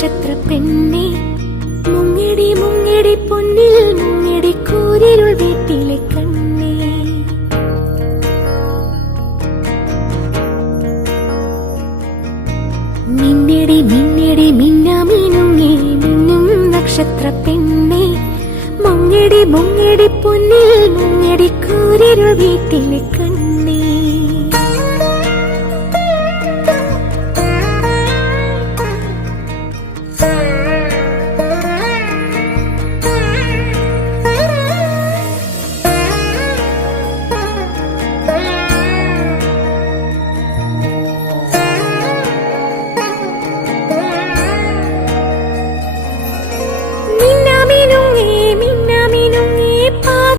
നക്ഷത്ര പെണ്ണെ, മുങ്ങിടി മുങ്ങിടി പൊന്നിൽ മുങ്ങിടി കൂരിരുൾ വീട്ടിലെ കണ്ണേ. മിന്നിടി മിന്നിടി മിന്നാമിനുങ്ങി മിന്നും നക്ഷത്ര പെണ്ണെ, മുങ്ങിടി മുങ്ങിടി പൊന്നിൽ മുങ്ങിടി കൂരിരുൾ വീട്ടിലെ കണ്ണേ.